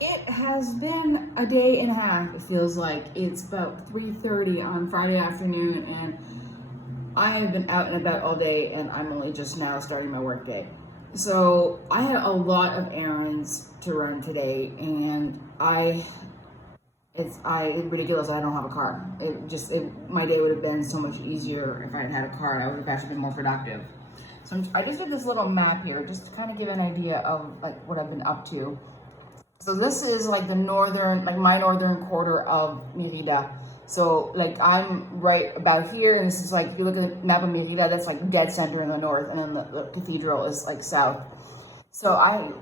It has been a day and a half, it feels like. It's about 3:30 on Friday afternoon, and I have been out and about all day, and I'm only just now starting my work day. So I had a lot of errands to run today, and it's ridiculous I don't have a car. My day would have been so much easier if I had a car. I would have actually been more productive. So I just did this little map here just to kind of give an idea of like what I've been up to. So this is like my northern quarter of Merida. So like I'm right about here, and this is like, if you look at the map of Merida, that's like dead center in the north, and then the cathedral is like south. So I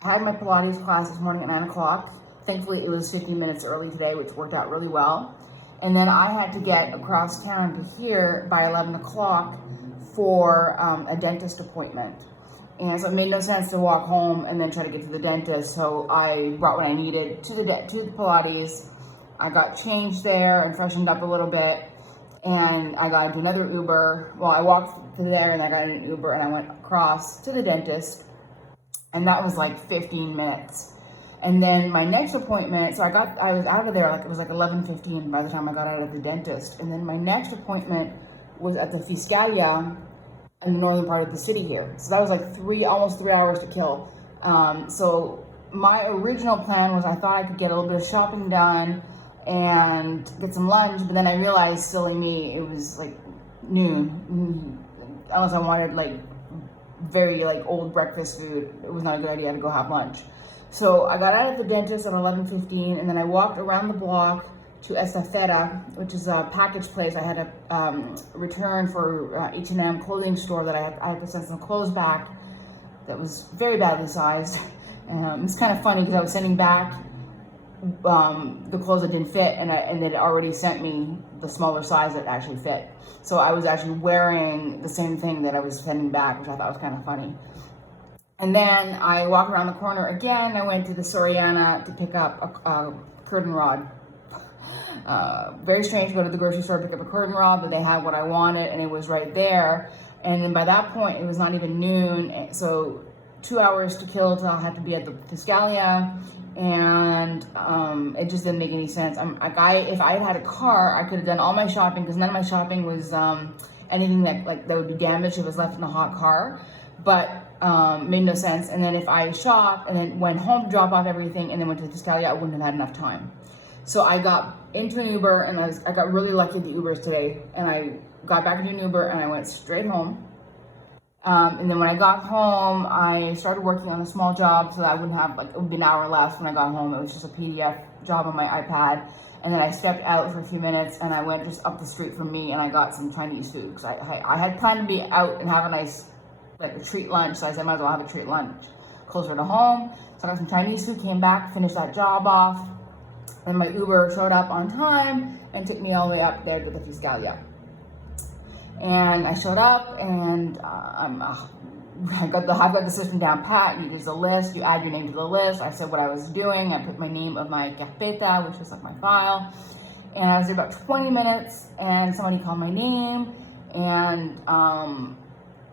had my Pilates class this morning at 9 o'clock. Thankfully, it was 15 minutes early today, which worked out really well. And then I had to get across town to here by 11 o'clock for a dentist appointment. And so it made no sense to walk home and then try to get to the dentist. So I brought what I needed to the Pilates. I got changed there and freshened up a little bit. And I got into another Uber. Well, I walked to there and I got in an Uber and I went across to the dentist. And that was like 15 minutes. And then my next appointment, so I was out of there, like it was like 11:15 by the time I got out of the dentist. And then my next appointment was at the Fiscalía in the northern part of the city here. So that was like almost 3 hours to kill. So my original plan was I thought I could get a little bit of shopping done and get some lunch, but then I realized, silly me, it was like noon. Unless I wanted like very like old breakfast food, it was not a good idea to go have lunch. So I got out of the dentist at 11:15, and then I walked around the block to Estafeta, which is a package place. I had a return for H&M clothing store that I had to send some clothes back that was very badly sized. It's kind of funny because I was sending back the clothes that didn't fit, and it already sent me the smaller size that actually fit. So I was actually wearing the same thing that I was sending back, which I thought was kind of funny. And then I walked around the corner again. I went to the Soriana to pick up a curtain rod. Very strange to go to the grocery store to pick up a curtain rod, but they had what I wanted and it was right there. And then by that point, it was not even noon. So 2 hours to kill till I had to be at the Fiscalía. And it just didn't make any sense. If I had had a car, I could have done all my shopping, because none of my shopping was anything that would be damaged if it was left in the hot car. But made no sense. And then if I shopped and then went home to drop off everything and then went to the Fiscalía, I wouldn't have had enough time. So I got into an Uber, and I got really lucky with the Ubers today. And I got back into an Uber and I went straight home. And then when I got home, I started working on a small job so that I wouldn't have, it would be an hour less when I got home. It was just a PDF job on my iPad. And then I stepped out for a few minutes and I went just up the street from me and I got some Chinese food. Because I had planned to be out and have a nice, a treat lunch. So I said, I might as well have a treat lunch closer to home. So I got some Chinese food, came back, finished that job off. And my Uber showed up on time and took me all the way up there to the Fiscalía. And I showed up, and I've got the system down pat. There's a list. You add your name to the list. I said what I was doing. I put my name of my carpeta, which is like my file. And I was there about 20 minutes, and somebody called my name, and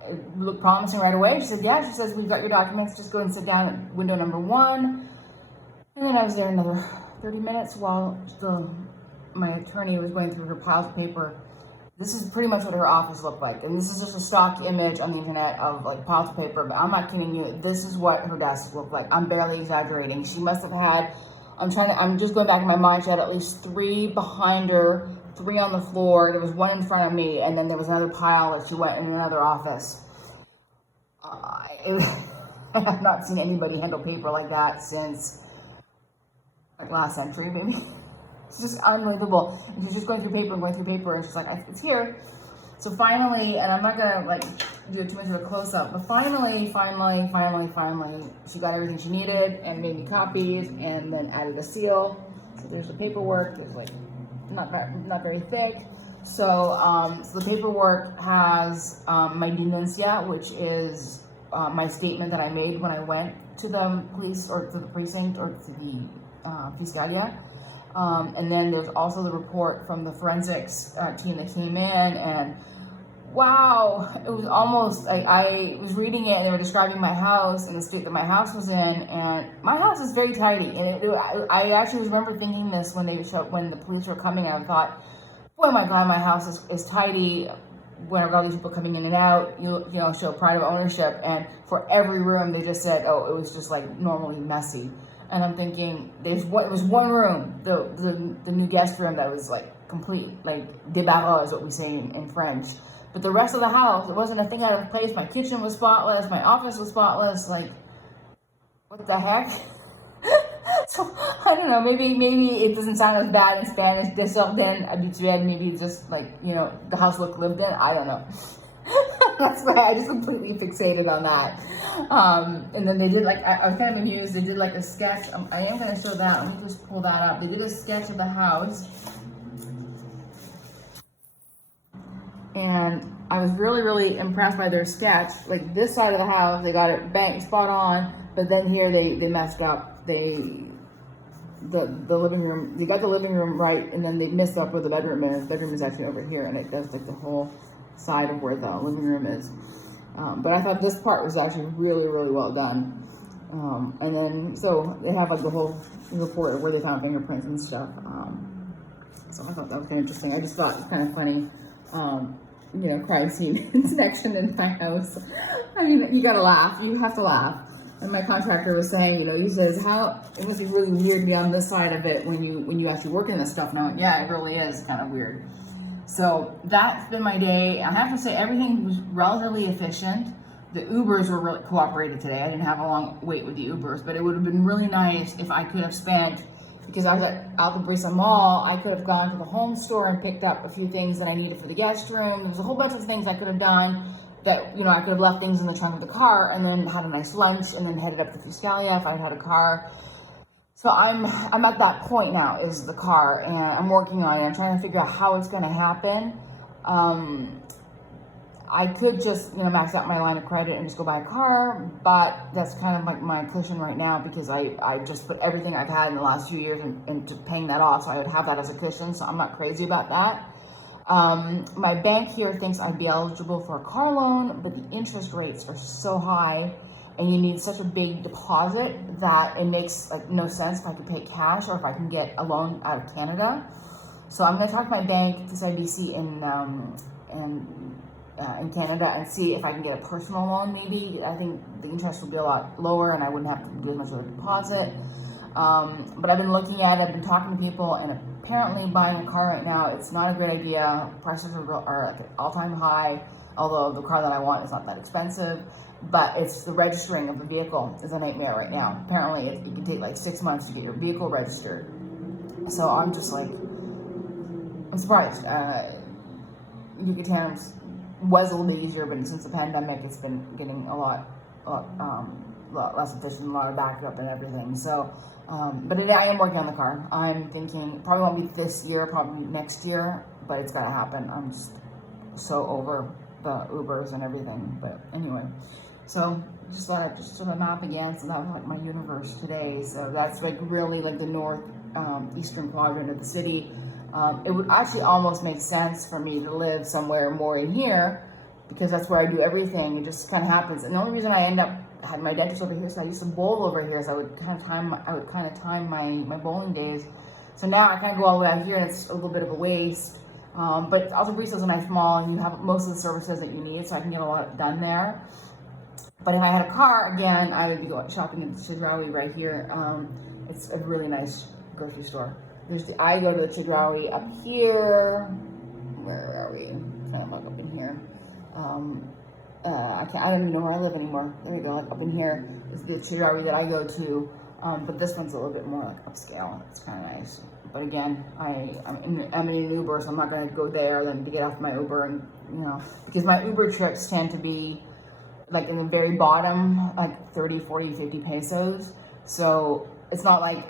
it looked promising right away. She said, yeah. She says, we've got your documents. Just go and sit down at window number 1. And then I was there another 30 minutes while my attorney was going through her piles of paper. This is pretty much what her office looked like. And this is just a stock image on the internet of piles of paper, but I'm not kidding you. This is what her desk looked like. I'm barely exaggerating. She must have had, I'm just going back in my mind, she had at least 3 behind her, 3 on the floor. There was 1 in front of me, and then there was another pile that she went in another office. I have not seen anybody handle paper like that since last century, maybe. It's just unbelievable. And she's just going through paper, and she's like, it's here. So finally, and I'm not gonna do too much of a close-up, but finally, she got everything she needed and made me copies and then added a seal. So there's the paperwork. It's not very thick. So, so the paperwork has my denuncia, which is my statement that I made when I went to the police or to the precinct or to the Fiscalía. And then there's also the report from the forensics team that came in, and wow, it was almost, I was reading it and they were describing my house and the state that my house was in, and my house house is very tidy, and I actually remember thinking this when when the police were coming. I thought, boy, my God, my house is tidy. When I got all these people coming in and out, you know, show pride of ownership. And for every room, they just said, oh, it was just like normally messy. And I'm thinking, it was one room, the new guest room, that was like complete, like débarras is what we say in French. But the rest of the house, it wasn't a thing out of place. My kitchen was spotless. My office was spotless. Like, what the heck? So, I don't know, maybe it doesn't sound as bad in Spanish, desorden habituel, maybe it's just like, you know, the house looked lived in, I don't know. That's why I just completely fixated on that. And then they did like, I was kind of amused, they did like a sketch, I am going to show that, let me just pull that up. They did a sketch of the house, and I was really, really impressed by their sketch. Like this side of the house, they got it bang spot on, but then here they messed up. The living room, they got the living room right, and then they messed up where the bedroom is. The bedroom is actually over here, and it does like the whole side of where the living room is. But I thought this part was actually really, really well done. And then, so they have like the whole report of where they found fingerprints and stuff. So I thought that was kind of interesting. I just thought it was kind of funny. You know, crime scene inspection in my house. I mean, you gotta laugh. You have to laugh. And my contractor was saying, you know, he says, how it must be really weird to be on this side of it when you actually work in this stuff. Now, yeah, it really is kind of weird. So that's been my day. I have to say everything was relatively efficient. The Ubers were really cooperated today. I didn't have a long wait with the Ubers, but it would have been really nice if I could have spent, because I was at Alta Brisa Mall, I could have gone to the home store and picked up a few things that I needed for the guest room. There was a whole bunch of things I could have done that, you know, I could have left things in the trunk of the car and then had a nice lunch and then headed up to Fiscalía if I had a car. So I'm at that point now, is the car, and I'm working on it. I'm trying to figure out how it's going to happen. I could just, you know, max out my line of credit and just go buy a car, but that's kind of like my cushion right now, because I just put everything I've had in the last few years into paying that off, so I would have that as a cushion, so I'm not crazy about that. My bank here thinks I'd be eligible for a car loan, but the interest rates are so high and you need such a big deposit that it makes like no sense if I could pay cash or if I can get a loan out of Canada. So I'm going to talk to my bank, this IBC in Canada, and see if I can get a personal loan maybe. I think the interest will be a lot lower and I wouldn't have to do as much of a deposit. But I've been looking at it, I've been talking to people, and apparently buying a car right now, it's not a great idea. Prices are like an all-time high, although the car that I want is not that expensive, but it's the registering of the vehicle is a nightmare right now. Apparently it can take like 6 months to get your vehicle registered. So I'm just like, I'm surprised. Yucatan was a little bit easier, but since the pandemic, it's been getting a lot less efficient, a lot of backup and everything. So, but I am working on the car. I'm thinking probably won't be this year, probably next year, but it's gotta happen. I'm just so over the Ubers and everything. But anyway, so just thought I'd just show the map again. So that was like my universe today. So that's like really like the north eastern quadrant of the city. It would actually almost make sense for me to live somewhere more in here, because that's where I do everything. It just kind of happens. And the only reason I end up had my dentist over here, so I used to bowl over here, so I would kind of time my bowling days. So now I kind of go all the way out here, and it's a little bit of a waste. But Alta Brisa is a nice mall, and you have most of the services that you need, so I can get a lot done there. But if I had a car, again, I would be going shopping at the Chedraui right here. It's a really nice grocery store. I go to the Chedraui up here. Where are we? Kind of like up in here. I don't even know where I live anymore. There we go, like up in here is the Chedraui that I go to. But this one's a little bit more like upscale. It's kind of nice. But again, I'm in an Uber, so I'm not going to go there then to get off my Uber, and you know, because my Uber trips tend to be like in the very bottom, like 30, 40, 50 pesos. So it's not like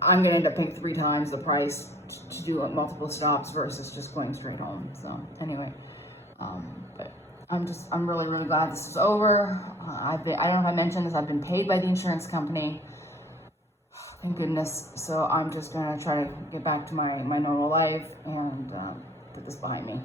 I'm going to end up paying 3 times the price to do multiple stops versus just going straight home. So anyway, but I'm really, really glad this is over. I don't know if I mentioned this, I've been paid by the insurance company. Thank goodness. So I'm just going to try to get back to my normal life and put this behind me.